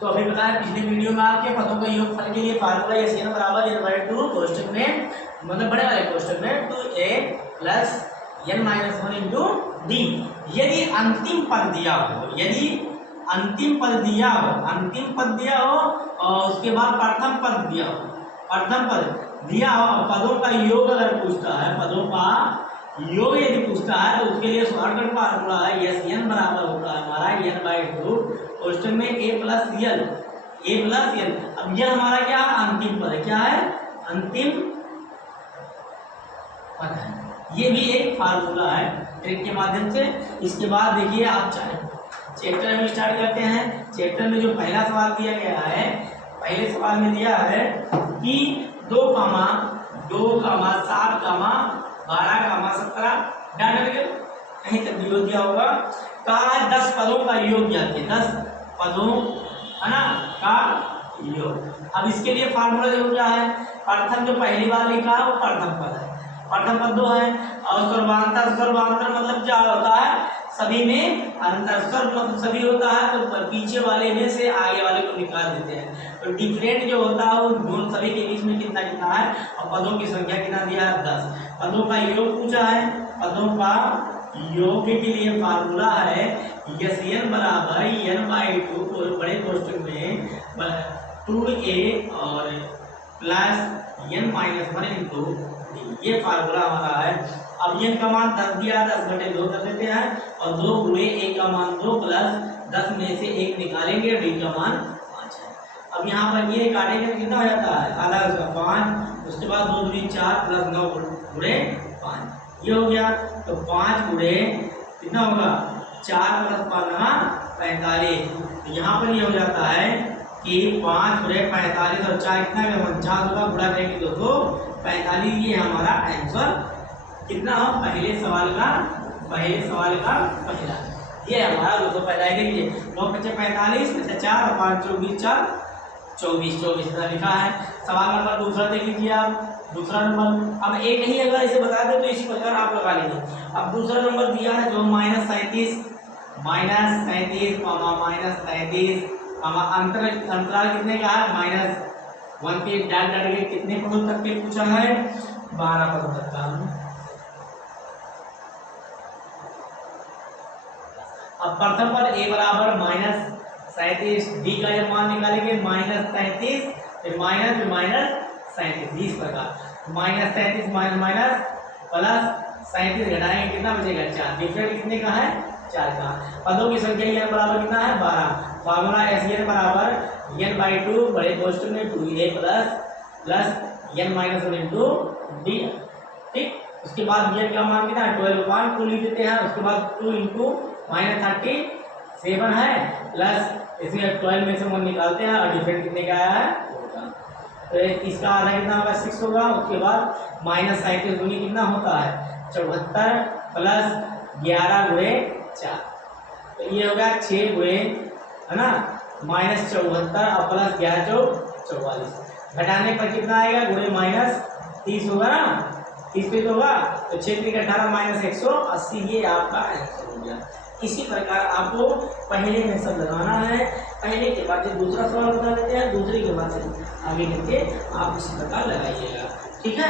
तो अभी बताया पिछले वीडियो में आपके पदों का योगफल के लिए फार्मूला एन बराबर n/2 कोष्टक में मतलब बड़े वाले कोष्टक में 2a plus n minus 1 into D. यदि अंतिम पद दिया हो, यदि अंतिम पद दिया हो और उसके बाद प्रथम पद दिया हो, प्रथम पद दिया हो, पदों का योग अगर पूछता है, पदों का योग यदि पूछता है तो उसके लिए शॉर्टकट फार्मूला है यस एन बराबर होता है हमारा n/2 क्वेश्चन में a प्लस एन। अब यह हमारा क्या अंतिम पद है, क्या है अंतिम पद है। ये भी एक फार्मूला है ट्रिक के माध्यम से। इसके बाद देखिए आप चाहे चैप्टर में स्टार्ट करते हैं। चैप्टर में जो पहला सवाल दिया गया है, पहले सवाल में दिया है कि 2, 7, 12, 17 डाटा कहीं तक योग दिया होगा। कहा है 10 पदों का योग ज्ञात है, 10 पदों है ना का योग। अब इसके लिए फार्मूला देखो क्या है। प्रथम जो पहली बार लिखा है वो प्रथम पद है, प्रथम पद 2 है। और सर्वांतर मतलब क्या होता है, सभी में अंतर, स्वर मतलब सभी होता है तो पीछे वाले में से आगे वाले को निकाल देते हैं। तो डिफरेंट जो होता है वो दोनों सभी के बीच में कितना कितना है और पदों की संख्या कितना दिया है 10। पदों का योग पूछा है, पदों का योग के लिए फार्मूला है यस एन बराबर n/2 बड़े कोष्टक में 2a और plus n minus 1 into D. ये फार्मूला हमारा है। अब n का मान 10 दिया, 10/2 कर देते हैं और 2 गुणे a का मान 2 प्लस 10 में से 1 निकालेंगे, d का मान 5 है। अब यहाँ पर ये काटेंगे तो कितना हो जाता है आधा उसका 5, उसके बाद 2 दूनी 4 प्लस 9 गुणे 5 ये हो गया। तो 5 गुणे कितना होगा 4 प्लस 5 45। तो यहाँ पर ये हो जाता है कि 5 गुणे 45 और 4 कितना 49 होगा, गुणा करेंगे 245। ये हमारा आंसर कितना हो पहले सवाल का पहला। ये हमारा 245 देखिए 9 × 45 × 4 और 5 24 24 इतना लिखा है। सवाल नंबर दूसरा देख लीजिए आप। दूसरा नंबर अब एक नहीं अगर इसे बता दे तो इसी प्रकार आप लगा लेंगे। अब दूसरा नंबर दिया है जो -37 अंतराल कितने का है -1 के डाल के कितने पदों तक के पूछा है 12 पदों तक का। अब प्रथम पर a बराबर -37, d का जब मान निकालेंगे -33 फिर -37 इस प्रकार -33 माइनस प्लस 37 घटाएंगे कितना बचेगा 4। डिफरेंट कितने का है 4 का। पदों की संख्या n बराबर कितना है 12। फार्मूला एन बराबर n/2 बड़े कोष्टक में 2a plus n minus 1 into D. ठीक, उसके बाद n का मान कितना है 12/2 लिख देते हैं। उसके बाद 2 इंटू -37 है प्लस इसमें 12 में से 1 निकालते हैं और डिफरेंट कितने का आया है तो इसका आधा कितना होगा 6 होगा। उसके बाद -37 गुनी कितना होता है 74 प्लस 11 गुणे 4 तो ये होगा 6 गुणे है ना -74 और प्लस 11 44 घटाने पर कितना आएगा गुणे -30 होगा ना 30 पे तो होगा तो 6 × 18 -180 ये आपका आंसर हो गया। इसी प्रकार आपको पहले में सब लगाना है, पहले के बाद जब दूसरा सवाल बता देते हैं दूसरे के बाद से आगे करके आप इसी प्रकार लगाइएगा। ठीक है।